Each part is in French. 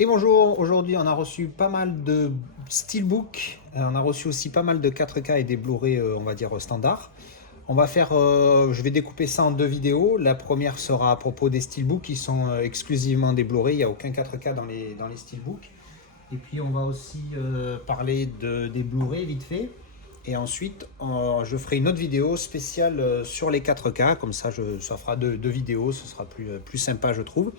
Et bonjour, aujourd'hui on a reçu pas mal de steelbook, on a reçu aussi pas mal de 4K et des Blu-ray on va dire standards. Je vais découper ça en deux vidéos. La première sera à propos des steelbooks qui sont exclusivement des Blu-ray, il n'y a aucun 4K dans les steelbooks. Et puis on va aussi parler des Blu-ray vite fait. Et ensuite, je ferai une autre vidéo spéciale sur les 4K, comme ça, ça fera deux vidéos, ce sera plus sympa, je trouve.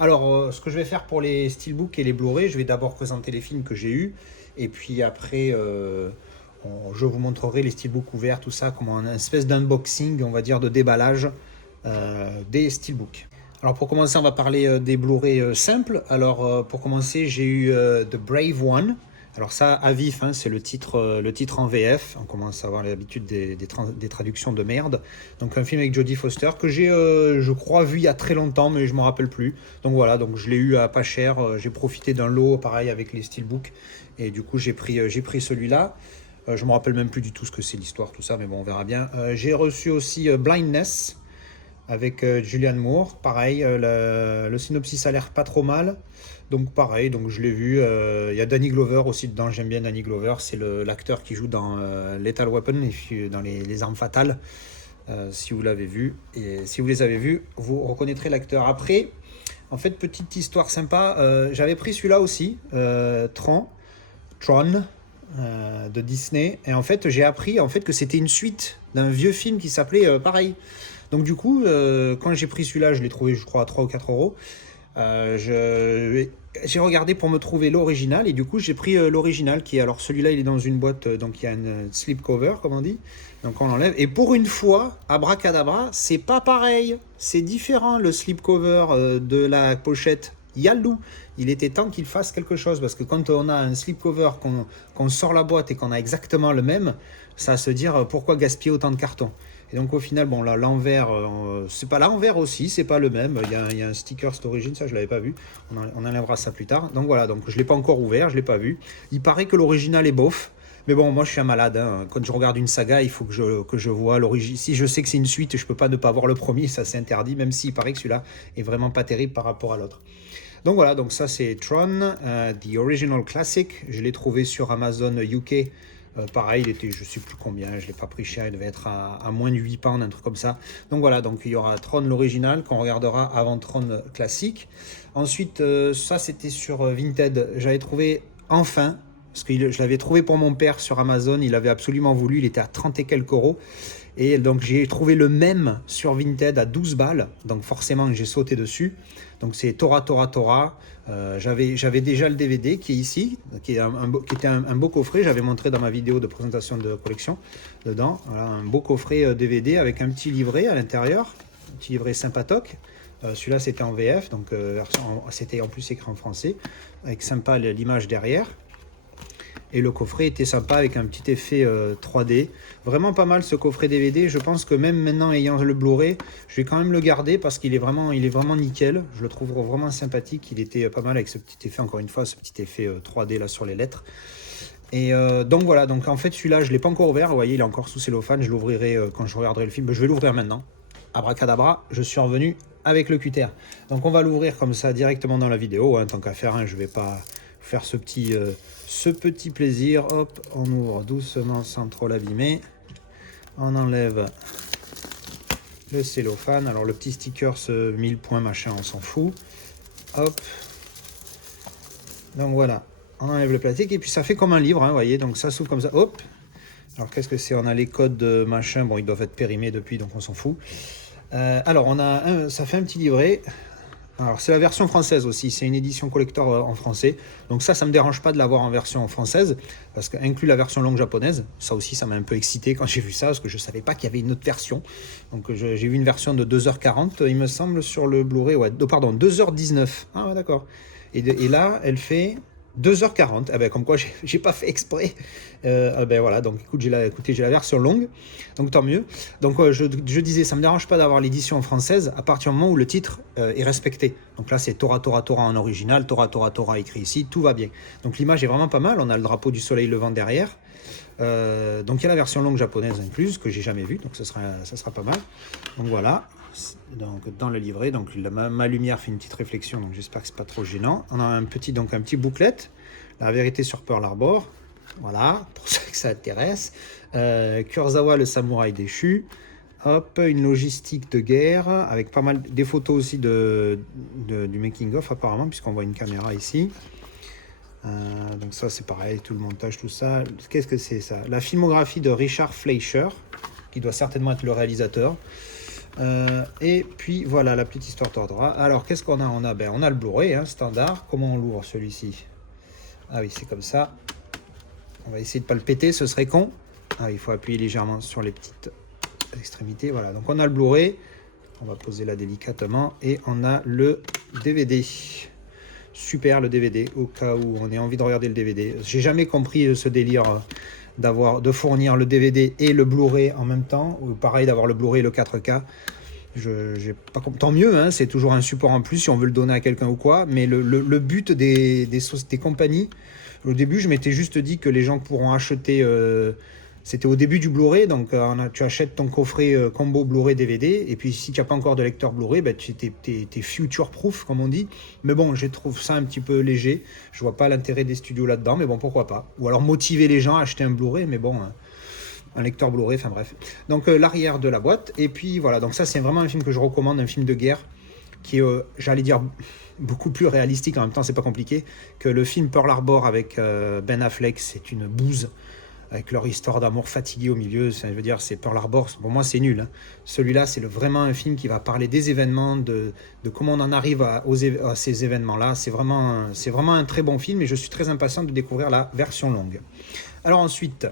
Alors, ce que je vais faire pour les Steelbook et les Blu-ray, je vais d'abord présenter les films que j'ai eus, et puis après, je vous montrerai les Steelbook ouverts, tout ça, comme une espèce d'unboxing, on va dire, de déballage des Steelbook. Alors pour commencer, on va parler des Blu-ray simples. Alors pour commencer, j'ai eu The Brave One. Alors ça, à vif, hein, c'est le titre en VF. On commence à avoir l'habitude des traductions de merde. Donc un film avec Jodie Foster que j'ai, je crois, vu il y a très longtemps, mais je me rappelle plus. Donc voilà, donc je l'ai eu à pas cher. J'ai profité d'un lot, pareil, avec les Steelbook. Et du coup, j'ai pris celui-là. Je me rappelle même plus du tout ce que c'est l'histoire, tout ça, mais bon, on verra bien. J'ai reçu aussi Blindness avec Julianne Moore. Pareil, le synopsis a l'air pas trop mal. Donc pareil, donc je l'ai vu. Il y a Danny Glover aussi dedans, j'aime bien Danny Glover. C'est l'acteur qui joue dans Lethal Weapon, dans les armes fatales. Si vous l'avez vu, et si vous les avez vus, vous reconnaîtrez l'acteur. Après, en fait, petite histoire sympa, j'avais pris celui-là aussi, Tron, de Disney. Et en fait, j'ai appris en fait que c'était une suite d'un vieux film qui s'appelait pareil. Donc du coup, quand j'ai pris celui-là, je l'ai trouvé, je crois, à 3 ou 4 euros. J'ai regardé pour me trouver l'original et du coup j'ai pris l'original qui est, alors celui-là il est dans une boîte, donc il y a une slip cover comme on dit, donc on l'enlève et pour une fois, abracadabra, c'est pas pareil, c'est différent le slip cover de la pochette. Yalou, il était temps qu'il fasse quelque chose parce que quand on a un slip cover, qu'on sort la boîte et qu'on a exactement le même, ça va se dire pourquoi gaspiller autant de carton. Et donc au final, bon là, l'envers, c'est pas l'envers aussi, c'est pas le même. Il y a un sticker d'origine, ça je l'avais pas vu. On enlèvera ça plus tard. Donc voilà, donc je l'ai pas encore ouvert, je l'ai pas vu. Il paraît que l'original est bof. Mais bon, moi je suis un malade. Hein. Quand je regarde une saga, il faut que je vois l'origine. Si je sais que c'est une suite, je peux pas ne pas voir le premier, ça c'est interdit, même s'il paraît que celui-là est vraiment pas terrible par rapport à l'autre. Donc voilà, donc ça c'est Tron, The Original Classic. Je l'ai trouvé sur Amazon UK. Pareil, il était je sais plus combien, je l'ai pas pris cher, il devait être à moins de 8 pounds, un truc comme ça. Donc voilà, donc il y aura Tron l'original qu'on regardera avant Tron classique. Ensuite, ça c'était sur Vinted. J'avais trouvé enfin, parce que je l'avais trouvé pour mon père sur Amazon, il avait absolument voulu, il était à 30 et quelques euros. Et donc j'ai trouvé le même sur Vinted à 12 balles, donc forcément j'ai sauté dessus. Donc c'est Tora. J'avais déjà le DVD qui est ici, qui était un beau coffret. J'avais montré dans ma vidéo de présentation de collection dedans. Voilà, un beau coffret DVD avec un petit livret à l'intérieur, un petit livret sympatoque. Celui-là c'était en VF, donc c'était en plus écrit en français, avec sympa l'image derrière. Et le coffret était sympa avec un petit effet 3D. Vraiment pas mal ce coffret DVD. Je pense que même maintenant ayant le Blu-ray, je vais quand même le garder parce qu'il est vraiment nickel. Je le trouve vraiment sympathique. Il était pas mal avec ce petit effet, encore une fois, ce petit effet 3D là sur les lettres. Et donc voilà, donc en fait celui-là je ne l'ai pas encore ouvert. Vous voyez, il est encore sous cellophane. Je l'ouvrirai quand je regarderai le film. Je vais l'ouvrir maintenant. Abracadabra, je suis revenu avec le cutter. Donc on va l'ouvrir comme ça directement dans la vidéo. Hein, tant qu'à faire, hein, je ne vais pas faire ce petit plaisir. Hop, on ouvre doucement sans trop l'abîmer. On enlève le cellophane. Alors le petit sticker, ce 1000 points machin, on s'en fout. Hop. Donc voilà, on enlève le plastique et puis ça fait comme un livre, hein, vous voyez. Donc ça s'ouvre comme ça. Hop. Alors qu'est-ce que c'est? On a les codes machin. Bon, ils doivent être périmés depuis, donc on s'en fout. Alors ça fait un petit livret. Alors c'est la version française aussi, c'est une édition collector en français. Donc ça me dérange pas de l'avoir en version française, parce qu'inclut la version longue japonaise. Ça aussi, ça m'a un peu excité quand j'ai vu ça, parce que je savais pas qu'il y avait une autre version. Donc j'ai vu une version de 2h40, il me semble, sur le Blu-ray. Ouais, pardon, 2h19. Ah ouais, d'accord. Et là, elle fait 2h40. Eh ben, comme quoi, j'ai pas fait exprès. Ben voilà, donc écoutez, j'ai la version longue, donc tant mieux. Donc je disais, ça me dérange pas d'avoir l'édition française à partir du moment où le titre est respecté. Donc là, c'est Tora en original, Tora écrit ici, tout va bien. Donc l'image est vraiment pas mal. On a le drapeau du soleil levant derrière. Donc il y a la version longue japonaise incluse que j'ai jamais vue, donc ça sera pas mal. Donc voilà, donc dans le livret. Donc ma lumière fait une petite réflexion, donc j'espère que c'est pas trop gênant. On a un petit booklet, la vérité sur Pearl Harbor. Voilà, pour ceux que ça intéresse. Kurosawa, le samouraï déchu. Hop, une logistique de guerre avec pas mal des photos aussi du making of apparemment, puisqu'on voit une caméra ici. Donc ça c'est pareil, tout le montage, tout ça. Qu'est-ce que c'est ça? La filmographie de Richard Fleischer, qui doit certainement être le réalisateur. Et puis voilà la petite histoire d'ordre. Alors qu'est-ce qu'on a? On a le Blu-ray standard. Comment on l'ouvre celui-ci? Ah oui, c'est comme ça. On va essayer de ne pas le péter, ce serait con. Ah, il faut appuyer légèrement sur les petites extrémités. Voilà, donc on a le Blu-ray. On va poser là délicatement. Et on a le DVD. Super, le DVD, au cas où on ait envie de regarder le DVD. J'ai jamais compris ce délire de fournir le DVD et le Blu-ray en même temps. Ou pareil, d'avoir le Blu-ray et le 4K. Tant mieux, c'est toujours un support en plus si on veut le donner à quelqu'un ou quoi. Mais le but des compagnies... Au début, je m'étais juste dit que les gens pourront acheter... c'était au début du Blu-ray, donc tu achètes ton coffret combo Blu-ray DVD, et puis si tu n'as pas encore de lecteur Blu-ray, tu es future-proof, comme on dit. Mais bon, je trouve ça un petit peu léger. Je vois pas l'intérêt des studios là-dedans, mais bon, pourquoi pas. Ou alors motiver les gens à acheter un Blu-ray, mais bon, un lecteur Blu-ray, enfin bref. Donc l'arrière de la boîte, et puis voilà. Donc ça, c'est vraiment un film que je recommande, un film de guerre, qui est, j'allais dire... beaucoup plus réalistique, en même temps c'est pas compliqué, que le film Pearl Harbor avec Ben Affleck. C'est une bouse avec leur histoire d'amour fatigué au milieu. Je veux dire, c'est Pearl Harbor, pour moi c'est nul. Celui-là, c'est vraiment un film qui va parler des événements, de comment on en arrive à ces événements-là. C'est vraiment un très bon film, et je suis très impatient de découvrir la version longue. Alors ensuite,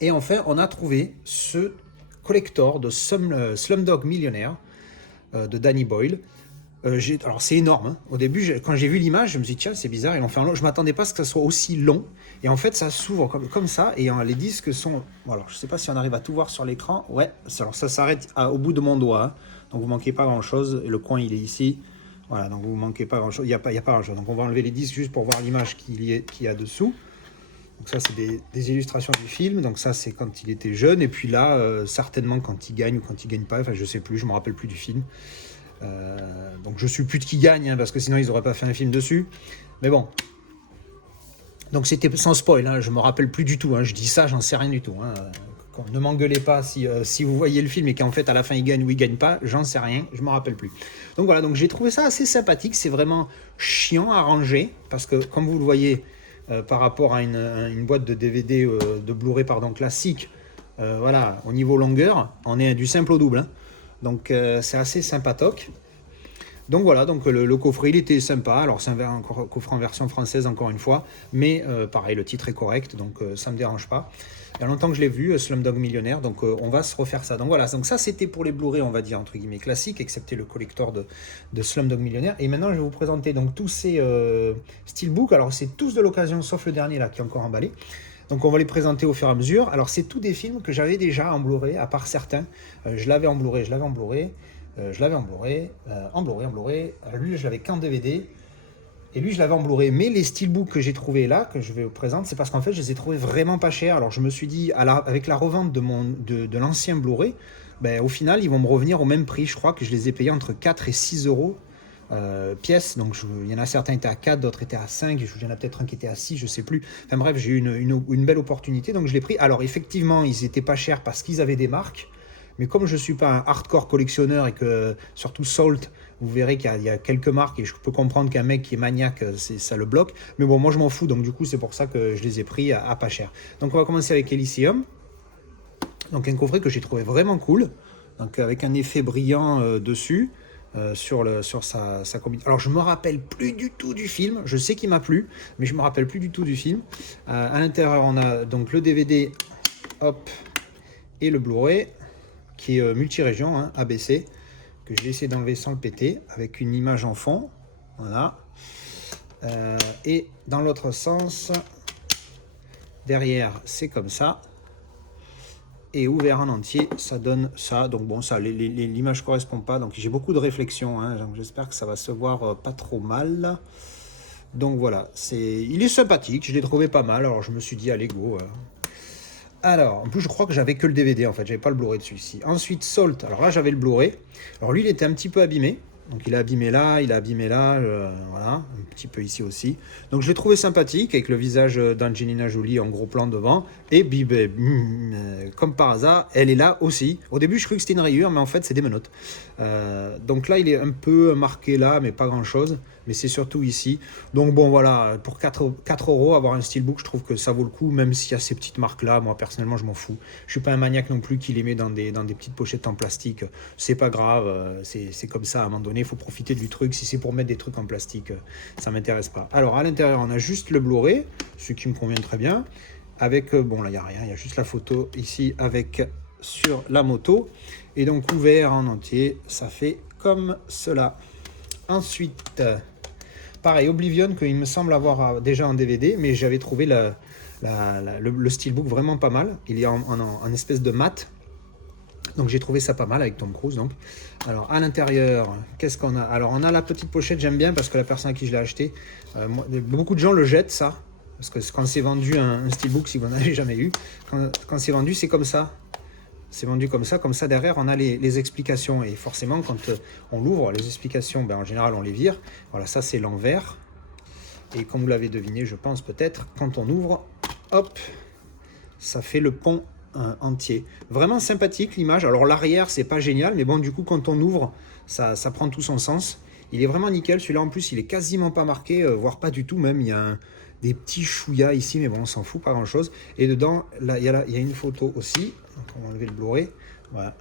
et enfin, on a trouvé ce collector de Slumdog Millionaire de Danny Boyle. Alors c'est énorme, Au début, quand j'ai vu l'image, je me suis dit tiens, c'est bizarre, ils l'ont fait en long. Je ne m'attendais pas à ce que ça soit aussi long. Et en fait, ça s'ouvre comme ça, et les disques sont... Alors, je ne sais pas si on arrive à tout voir sur l'écran. Ouais, alors ça s'arrête au bout de mon doigt. Donc vous ne manquez pas grand-chose. Le coin, il est ici. Voilà, donc vous ne manquez pas grand-chose. Il n'y a pas grand-chose. Donc on va enlever les disques juste pour voir l'image qu'il y a dessous. Donc ça, c'est des illustrations du film. Donc ça, c'est quand il était jeune. Et puis là, certainement quand il gagne ou quand il ne gagne pas. Enfin, je ne sais plus, je ne me rappelle plus du film. Donc je suis plus de qui gagne, parce que sinon ils n'auraient pas fait un film dessus. Mais bon. Donc c'était sans spoil, je me rappelle plus du tout. Je dis ça, j'en sais rien du tout. Ne m'engueulez pas si vous voyez le film et qu'en fait à la fin il gagne ou il gagne pas, j'en sais rien, je me rappelle plus. Donc voilà, donc j'ai trouvé ça assez sympathique. C'est vraiment chiant à ranger, parce que comme vous le voyez, par rapport à une boîte de DVD, de Blu-ray classique, voilà, au niveau longueur, on est du simple au double. Donc c'est assez sympatoque. Donc voilà, donc le coffret il était sympa. Alors c'est un coffret en version française encore une fois, mais pareil, le titre est correct, donc ça me dérange pas. Il y a longtemps que je l'ai vu, Slumdog Millionnaire, donc on va se refaire ça. Donc voilà, donc ça c'était pour les Blu-ray, on va dire entre guillemets classiques, excepté le collector de Slumdog Millionnaire. Et maintenant je vais vous présenter donc tous ces steelbooks. Alors c'est tous de l'occasion, sauf le dernier là qui est encore emballé. Donc on va les présenter au fur et à mesure. Alors c'est tous des films que j'avais déjà en Blu-ray, à part certains. Je l'avais en Blu-ray, en Blu-ray. Alors lui, je l'avais qu'en DVD. Et lui, je l'avais en Blu-ray. Mais les steelbooks que j'ai trouvés là, que je vais vous présenter, c'est parce qu'en fait, je les ai trouvés vraiment pas chers. Alors je me suis dit, avec la revente de l'ancien Blu-ray, au final, ils vont me revenir au même prix. Je crois que je les ai payés entre 4 et 6 euros pièce. Donc il y en a certains qui étaient à 4, d'autres étaient à 5, il y en a peut-être un qui était à 6, je sais plus. Enfin bref, j'ai eu une belle opportunité, donc je l'ai pris. Alors effectivement, ils étaient pas chers parce qu'ils avaient des marques, mais comme je suis pas un hardcore collectionneur et que surtout Salt, vous verrez qu'il y a quelques marques, et je peux comprendre qu'un mec qui est maniaque, ça le bloque. Mais bon, moi je m'en fous, donc du coup c'est pour ça que je les ai pris à pas cher. Donc on va commencer avec Elysium. Donc un coffret que j'ai trouvé vraiment cool, donc avec un effet brillant dessus. Sur sa combinaison. Alors je me rappelle plus du tout du film, je sais qu'il m'a plu, mais je me rappelle plus du tout du film. À l'intérieur on a donc le DVD, hop, et le Blu-ray qui est multi-région, ABC, que je vais essayer d'enlever sans le péter, avec une image en fond, voilà. Et dans l'autre sens, derrière c'est comme ça. Et ouvert en entier, ça donne ça. Donc bon, ça, l'image ne correspond pas. Donc j'ai beaucoup de réflexions. Donc j'espère que ça va se voir pas trop mal. Donc voilà, il est sympathique. Je l'ai trouvé pas mal. Alors je me suis dit, allez, go. Alors, en plus, je crois que j'avais que le DVD, en fait. J'avais pas le Blu-ray dessus ici. Ensuite, Salt. Alors là, j'avais le Blu-ray. Alors lui, il était un petit peu abîmé. Donc il est abîmé là, il est abîmé là, voilà, un petit peu ici aussi. Donc je l'ai trouvé sympathique, avec le visage d'Angelina Jolie en gros plan devant. Et comme par hasard, elle est là aussi. Au début, je croyais que c'était une rayure, mais en fait, c'est des menottes. Donc là, il est un peu marqué là, mais pas grand-chose. Mais c'est surtout ici. Donc bon, voilà, pour 4 €, avoir un steelbook, je trouve que ça vaut le coup, même s'il y a ces petites marques-là. Moi, personnellement, je m'en fous. Je suis pas un maniaque non plus qui les met dans des petites pochettes en plastique. C'est pas grave, c'est comme ça à un moment donné. Il faut profiter du truc. Si c'est pour mettre des trucs en plastique, ça m'intéresse pas. Alors, à l'intérieur, on a juste le Blu-ray, ce qui me convient très bien. Avec, bon, là, il n'y a rien. Il y a juste la photo ici avec sur la moto. Et donc, ouvert en entier, ça fait comme cela. Ensuite, pareil, Oblivion, qu'il me semble avoir déjà en DVD, mais j'avais trouvé le steelbook vraiment pas mal. Il est en espèce de mat. Donc j'ai trouvé ça pas mal avec Tom Cruise. Donc. Alors à l'intérieur, qu'est-ce qu'on a? Alors on a la petite pochette, j'aime bien parce que la personne à qui je l'ai acheté, beaucoup de gens le jettent ça. Parce que quand c'est vendu un steelbook, si vous n'en avez jamais eu, quand c'est vendu, c'est comme ça. C'est vendu comme ça derrière on a les explications. Et forcément quand on l'ouvre, les explications, en général on les vire. Voilà, ça c'est l'envers. Et comme vous l'avez deviné, je pense peut-être, quand on ouvre, hop, ça fait le pont entier. Vraiment sympathique l'image. Alors l'arrière, c'est pas génial, mais bon, du coup, quand on ouvre, ça prend tout son sens. Il est vraiment nickel. Celui-là, en plus, il est quasiment pas marqué, voire pas du tout même. Il y a des petits chouïas ici, mais bon, on s'en fout pas grand-chose. Et dedans, là, il y a une photo aussi. Donc, on va enlever le Blu-ray. Voilà.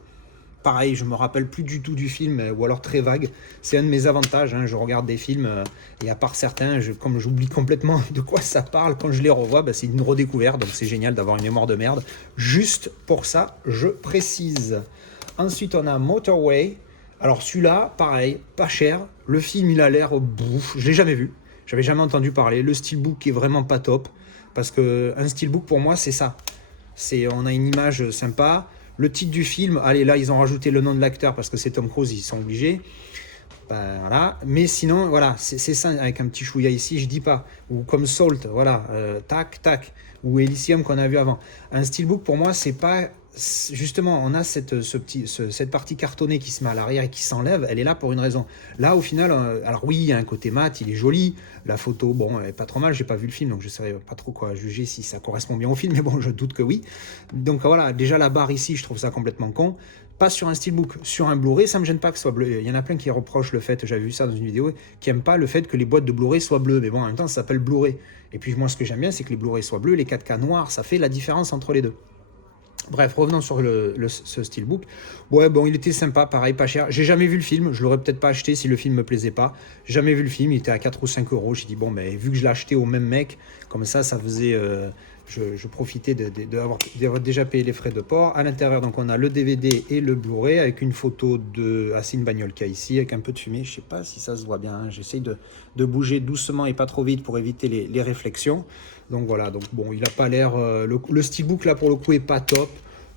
Pareil, je me rappelle plus du tout du film, ou alors très vague. C'est un de mes avantages, hein. Je regarde des films, et à part certains, comme j'oublie complètement de quoi ça parle, quand je les revois, c'est une redécouverte, donc c'est génial d'avoir une mémoire de merde. Juste pour ça, je précise. Ensuite, on a Motorway. Alors celui-là, pareil, pas cher. Le film, il a l'air bouffe. Je l'ai jamais vu. J'avais jamais entendu parler. Le steelbook est vraiment pas top, parce que un steelbook, pour moi, c'est ça. On a une image sympa. Le titre du film, allez, là, ils ont rajouté le nom de l'acteur parce que c'est Tom Cruise, ils sont obligés. Voilà. Mais sinon, voilà, c'est ça, avec un petit chouïa ici, je dis pas. Ou comme Salt, voilà, tac, tac. Ou Elysium qu'on a vu avant. Un steelbook, pour moi, c'est pas... Justement, on a cette partie cartonnée qui se met à l'arrière et qui s'enlève, elle est là pour une raison. Là, au final, alors oui, il y a un côté mat, il est joli, la photo, bon, elle est pas trop mal, j'ai pas vu le film, donc je ne savais pas trop quoi juger si ça correspond bien au film, mais bon, je doute que oui. Donc voilà, déjà la barre ici, je trouve ça complètement con. Pas sur un steelbook, sur un Blu-ray, ça me gêne pas que ce soit bleu. Il y en a plein qui reprochent le fait, j'avais vu ça dans une vidéo, qui n'aiment pas le fait que les boîtes de Blu-ray soient bleues, mais bon, en même temps, ça s'appelle Blu-ray. Et puis moi, ce que j'aime bien, c'est que les Blu-ray soient bleus, les 4K noirs, ça fait la différence entre les deux. Bref, revenons sur ce steelbook. Ouais, bon, il était sympa, pareil, pas cher. J'ai jamais vu le film, je l'aurais peut-être pas acheté si le film me plaisait pas. Jamais vu le film, il était à 4 ou 5 euros. J'ai dit, bon, mais vu que je l'ai acheté au même mec, comme ça faisait... je profitais d'avoir déjà payé les frais de port. À l'intérieur, donc, on a le DVD et le Blu-ray avec une photo de Hassine Bagnolka ici, avec un peu de fumée. Je sais pas si ça se voit bien. Hein. J'essaye de bouger doucement et pas trop vite pour éviter les réflexions. Donc voilà, donc bon, il n'a pas l'air... le steelbook, là, pour le coup, est pas top.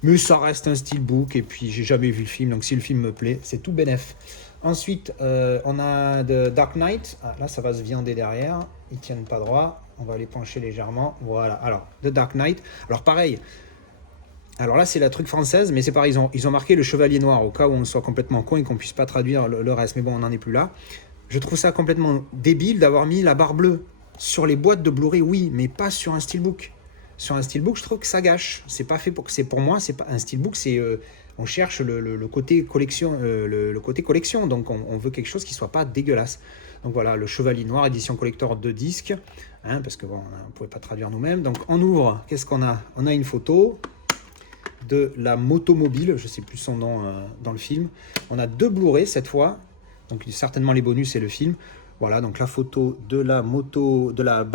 Mais ça reste un steelbook. Et puis, j'ai jamais vu le film. Donc, si le film me plaît, c'est tout bénef. Ensuite, on a The Dark Knight. Ah, là, ça va se viander derrière. Ils tiennent pas droit. On va les pencher légèrement. Voilà. Alors, The Dark Knight. Alors, pareil. Alors là, c'est la truc française, mais c'est pareil. Ils ont marqué le Chevalier Noir au cas où on soit complètement con et qu'on puisse pas traduire le reste. Mais bon, on n'en est plus là. Je trouve ça complètement débile d'avoir mis la barre bleue sur les boîtes de Blu-ray, oui, mais pas sur un steelbook. Sur un steelbook, je trouve que ça gâche. C'est pas fait pour moi, c'est pas un steelbook, c'est on cherche le côté collection, le côté collection. Donc on veut quelque chose qui soit pas dégueulasse. Donc voilà, le Chevalier Noir, édition collector de disques, hein, parce que bon, on pouvait pas traduire nous-mêmes. Donc on ouvre, qu'est-ce qu'on a? On a une photo de la motomobile, je sais plus son nom dans le film. On a 2 Blu-ray cette fois, donc certainement les bonus et le film. Voilà, donc la photo de la moto, de la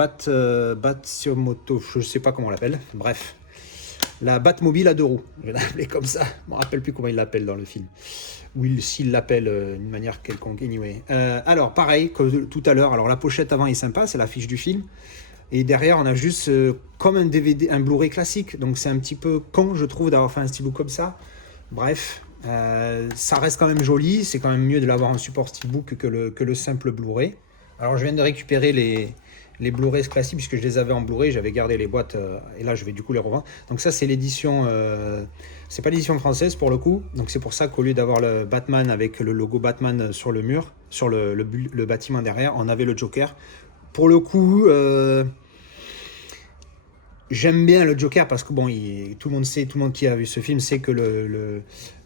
sur moto, je ne sais pas comment on l'appelle, bref. La Batmobile à 2 roues, je vais l'appeler comme ça, je ne me rappelle plus comment il l'appelle dans le film. Ou s'il l'appelle d'une manière quelconque, anyway. Alors, pareil que tout à l'heure, alors la pochette avant est sympa, c'est l'affiche du film. Et derrière, on a juste comme un DVD, un Blu-ray classique. Donc c'est un petit peu con, je trouve, d'avoir fait un steelbook comme ça. Bref. Ça reste quand même joli, c'est quand même mieux de l'avoir en support steelbook que le simple Blu-ray. Alors je viens de récupérer les Blu-ray classiques, puisque je les avais en Blu-ray, j'avais gardé les boîtes, et là je vais du coup les revendre. Donc ça c'est l'édition, c'est pas l'édition française pour le coup, donc c'est pour ça qu'au lieu d'avoir le Batman avec le logo Batman sur le mur, sur le bâtiment derrière, on avait le Joker. Pour le coup, j'aime bien le Joker parce que bon, tout le monde qui a vu ce film sait que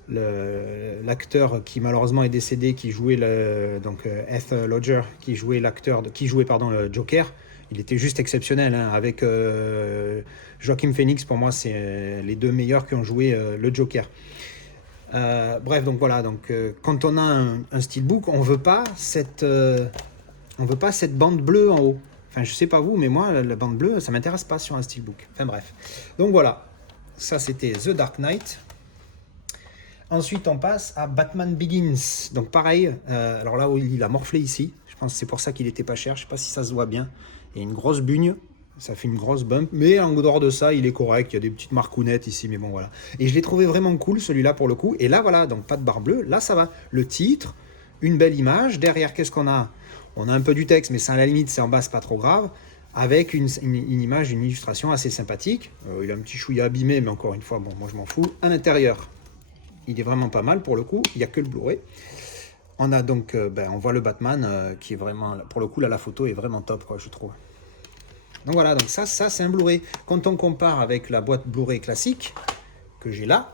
l'acteur qui malheureusement est décédé, qui jouait Heath Ledger, qui jouait le Joker, il était juste exceptionnel, hein, avec Joaquin Phoenix. Pour moi c'est les deux meilleurs qui ont joué le Joker. Bref, donc voilà, quand on a un steelbook, on veut pas cette bande bleue en haut. Enfin, je sais pas vous, mais moi la bande bleue ça m'intéresse pas sur un steelbook. Enfin bref, donc voilà, ça c'était The Dark Knight. Ensuite, on passe à Batman Begins. Donc pareil, alors là où il a morflé ici, je pense que c'est pour ça qu'il était pas cher. Je sais pas si ça se voit bien. Il y a une grosse bugne, ça fait une grosse bump, mais en dehors de ça, il est correct. Il y a des petites marcounettes ici, mais bon voilà. Et je l'ai trouvé vraiment cool celui-là pour le coup. Et là voilà, donc pas de barre bleue. Là ça va. Le titre, une belle image. Derrière, qu'est-ce qu'on a? On a un peu du texte, mais c'est à la limite, c'est en bas, c'est pas trop grave. Avec une image, une illustration assez sympathique. Il a un petit chouïa abîmé, mais encore une fois, bon, moi je m'en fous. À l'intérieur, il est vraiment pas mal pour le coup, il n'y a que le Blu-ray. On a donc, on voit le Batman qui est vraiment, pour le coup là la photo est vraiment top quoi, je trouve. Donc voilà, donc ça c'est un Blu-ray. Quand on compare avec la boîte Blu-ray classique que j'ai là,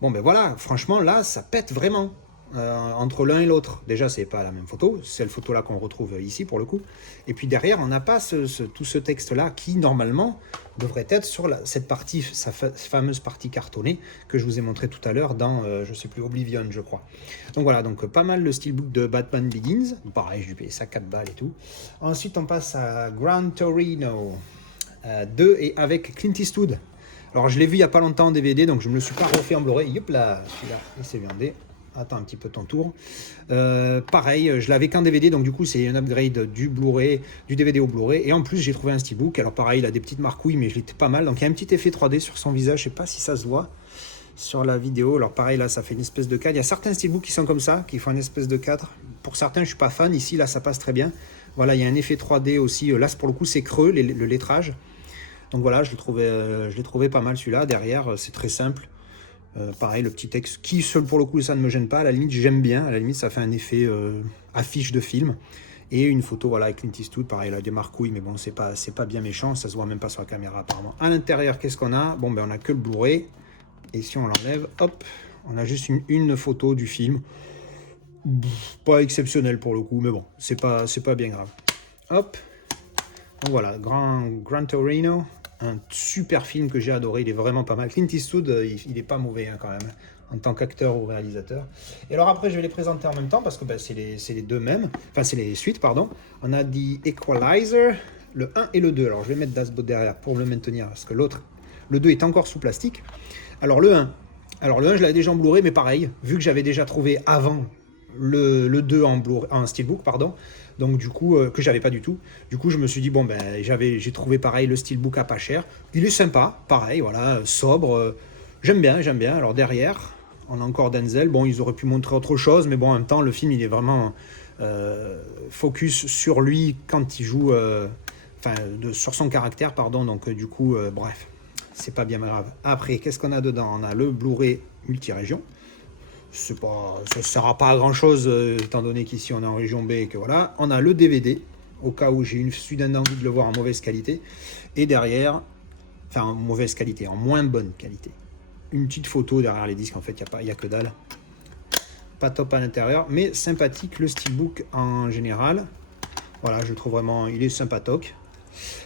bon ben voilà, franchement là ça pète vraiment. Entre l'un et l'autre, déjà c'est pas la même photo, c'est la photo là qu'on retrouve ici pour le coup, et puis derrière on n'a pas tout ce texte là qui normalement devrait être sur cette partie, sa fameuse partie cartonnée que je vous ai montré tout à l'heure dans je sais plus, Oblivion je crois. Donc voilà, donc pas mal le steelbook de Batman Begins, pareil je lui paye ça 4 balles et tout. Ensuite on passe à Gran Torino 2 et avec Clint Eastwood. Alors je l'ai vu il y a pas longtemps en DVD, donc je me le suis pas refait en Blu-ray. Yop là, celui-là il s'est viandé. Attends un petit peu ton tour. Pareil, je l'avais qu'en DVD, donc du coup c'est un upgrade du Blu-ray, du DVD au Blu-ray. Et en plus j'ai trouvé un steelbook. Alors pareil, il a des petites marcouilles, mais je l'étais pas mal. Donc il y a un petit effet 3D sur son visage. Je sais pas si ça se voit sur la vidéo. Alors pareil, là ça fait une espèce de cadre. Il y a certains steelbooks qui sont comme ça, qui font une espèce de cadre. Pour certains, je suis pas fan. Ici, là, ça passe très bien. Voilà, il y a un effet 3D aussi. Là, pour le coup, c'est creux, le lettrage. Donc voilà, je l'ai trouvé pas mal celui-là. Derrière, c'est très simple. Pareil, le petit texte qui, seul pour le coup, ça ne me gêne pas. À la limite, j'aime bien. À la limite, ça fait un effet affiche de film. Et une photo, voilà, avec Clint Eastwood. Pareil, là, des marcouilles, mais bon, c'est pas bien méchant. Ça se voit même pas sur la caméra, apparemment. À l'intérieur, qu'est-ce qu'on a? Bon, ben, on a que le Blu-ray. Et si on l'enlève, hop, on a juste une photo du film. Pas exceptionnel pour le coup, mais bon, c'est pas bien grave. Hop. Donc voilà, Gran Torino. Un super film que j'ai adoré, il est vraiment pas mal. Clint Eastwood, il est pas mauvais hein, quand même, en tant qu'acteur ou réalisateur. Et alors après, je vais les présenter en même temps parce que c'est les deux mêmes, enfin c'est les suites, pardon. On a The Equalizer, le 1 et le 2. Alors je vais mettre Dasbot derrière pour le maintenir parce que l'autre, le 2 est encore sous plastique. Alors le 1, je l'avais déjà en Blu-ray, mais pareil, vu que j'avais déjà trouvé avant le 2 en steelbook, pardon, donc du coup que j'avais pas du tout. Du coup je me suis dit bon ben j'ai trouvé pareil le steelbook à pas cher. Il est sympa, pareil, voilà, sobre. J'aime bien. Alors derrière, on a encore Denzel. Bon, ils auraient pu montrer autre chose, mais bon en même temps le film il est vraiment focus sur lui quand il joue, sur son caractère, pardon. Donc du coup bref, c'est pas bien grave. Après qu'est-ce qu'on a dedans? On a le Blu-ray multi-région. Ça ne sert pas à grand chose étant donné qu'ici on est en région B et que voilà. On a le DVD au cas où j'ai une soudaine envie de le voir en mauvaise qualité, et derrière, enfin en mauvaise qualité, en moins bonne qualité, une petite photo derrière les disques. En fait il n'y a que dalle, pas top à l'intérieur, mais sympathique le steelbook en général. Voilà, je trouve vraiment il est sympatoque.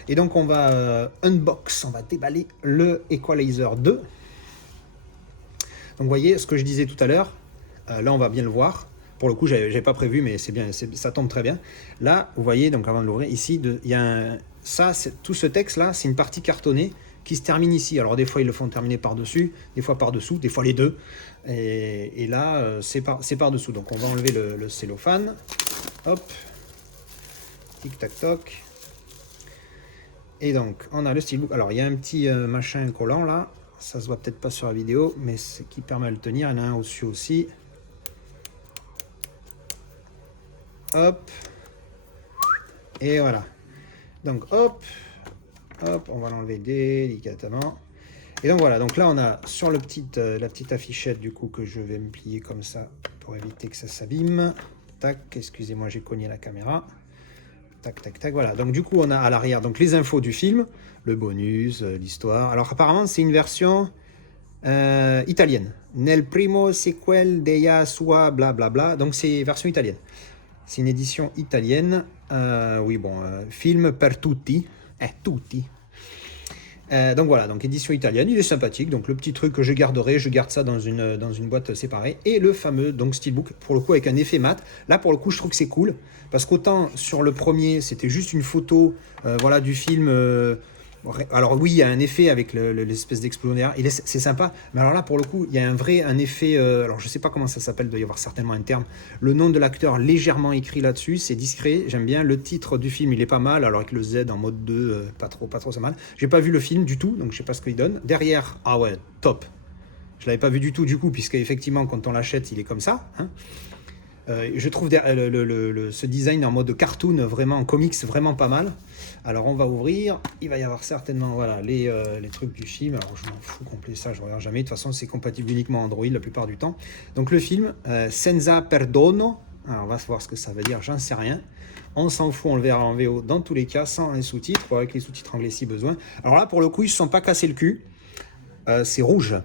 Et donc on va on va déballer le Equalizer 2. Donc vous voyez ce que je disais tout à l'heure, là on va bien le voir. Pour le coup j'avais pas prévu, mais c'est bien, ça tombe très bien. Là vous voyez, donc avant de l'ouvrir ici, il y a tout ce texte là, c'est une partie cartonnée qui se termine ici. Alors des fois ils le font terminer par dessus, des fois par dessous, des fois les deux, et là c'est par dessous. Donc on va enlever le cellophane, hop, tic tac toc, et donc on a le steelbook. Alors il y a un petit machin collant là. Ça se voit peut-être pas sur la vidéo, mais c'est qui permet de le tenir. Il y en a un au-dessus aussi. Hop. Et voilà. Donc hop, hop, on va l'enlever délicatement. Et donc voilà, donc là on a sur la petite affichette du coup que je vais me plier comme ça pour éviter que ça s'abîme. Tac, excusez-moi, j'ai cogné la caméra. Tac, tac, tac, voilà. Donc du coup on a à l'arrière donc les infos du film, le bonus, l'histoire. Alors apparemment c'est une version italienne. Nel primo sequel della sua blablabla. Donc c'est version italienne. C'est une édition italienne. Oui bon, film per tutti. Tutti. Donc voilà, donc édition italienne, il est sympathique, donc le petit truc que je garderai, je garde ça dans une boîte séparée, et le fameux donc steelbook, pour le coup avec un effet mat, là pour le coup je trouve que c'est cool, parce qu'autant sur le premier c'était juste une photo voilà, du film, alors oui il y a un effet avec l'espèce d'explosion, c'est sympa, mais alors là pour le coup il y a un effet, alors je sais pas comment ça s'appelle, il doit y avoir certainement un terme, le nom de l'acteur légèrement écrit là-dessus, c'est discret, j'aime bien, le titre du film il est pas mal, alors avec le Z en mode 2, pas trop c'est mal, j'ai pas vu le film du tout, donc je sais pas ce qu'il donne, derrière, ah ouais, top, je l'avais pas vu du tout du coup, puisque effectivement quand on l'achète il est comme ça, hein. Je trouve ce design en mode cartoon, vraiment en comics, vraiment pas mal. Alors on va ouvrir, il va y avoir certainement voilà, les trucs du film. Alors je m'en fous complet, ça je regarde jamais, de toute façon c'est compatible uniquement Android la plupart du temps. Donc le film, Senza Perdono, alors on va voir ce que ça veut dire, j'en sais rien. On s'en fout, on le verra en VO dans tous les cas, sans les sous-titres, ou avec les sous-titres anglais si besoin. Alors là pour le coup ils ne se sont pas cassés le cul, c'est rouge.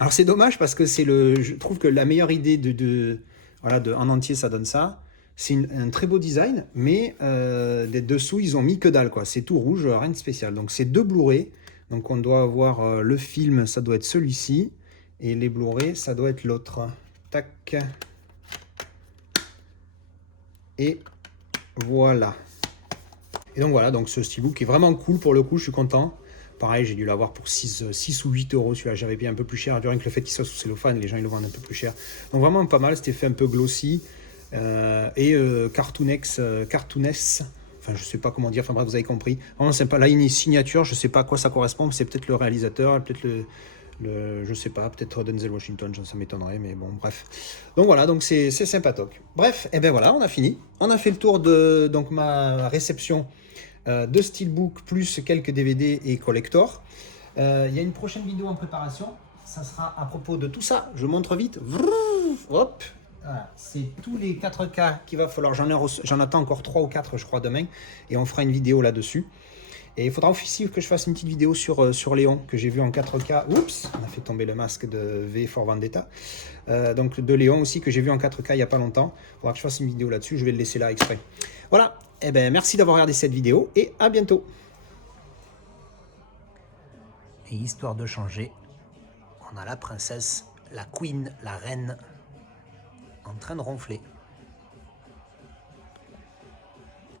Alors c'est dommage parce que je trouve que la meilleure idée voilà, en entier ça donne ça. C'est un très beau design, mais des dessous ils ont mis que dalle quoi. C'est tout rouge, rien de spécial. Donc c'est 2 Blu-ray. Donc on doit avoir le film, ça doit être celui-ci, et les Blu-ray ça doit être l'autre. Tac. Et voilà. Et donc voilà, donc ce steelbook est vraiment cool pour le coup, je suis content. Pareil, j'ai dû l'avoir pour 6 ou 8 euros. Celui-là, j'avais payé un peu plus cher. Du rien que le fait qu'il soit sous cellophane, les gens ils le vendent un peu plus cher. Donc vraiment pas mal, cet effet un peu glossy. Et cartoonex. Enfin, je sais pas comment dire. Enfin bref, vous avez compris. Vraiment sympa. Là, il y a une signature. Je sais pas à quoi ça correspond. C'est peut-être le réalisateur, peut-être je sais pas, peut-être Denzel Washington, ça m'étonnerait, mais bon, bref. Donc voilà, donc c'est sympatoque. Bref, et ben voilà, on a fini. On a fait le tour de donc ma réception de steelbook plus quelques DVD et collector. Il y a une prochaine vidéo en préparation. Ça sera à propos de tout ça. Je montre vite. Hop. Voilà. C'est tous les 4K qu'il va falloir. J'en attends encore 3 ou 4, je crois, demain. Et on fera une vidéo là-dessus. Et il faudra aussi que je fasse une petite vidéo sur Léon, que j'ai vu en 4K. Oups, on a fait tomber le masque de V for Vendetta. Donc de Léon aussi, que j'ai vu en 4K il n'y a pas longtemps. Il faudra que je fasse une vidéo là-dessus. Je vais le laisser là exprès. Voilà. Eh ben, merci d'avoir regardé cette vidéo et à bientôt. Et histoire de changer, on a la princesse, la queen, la reine, en train de ronfler.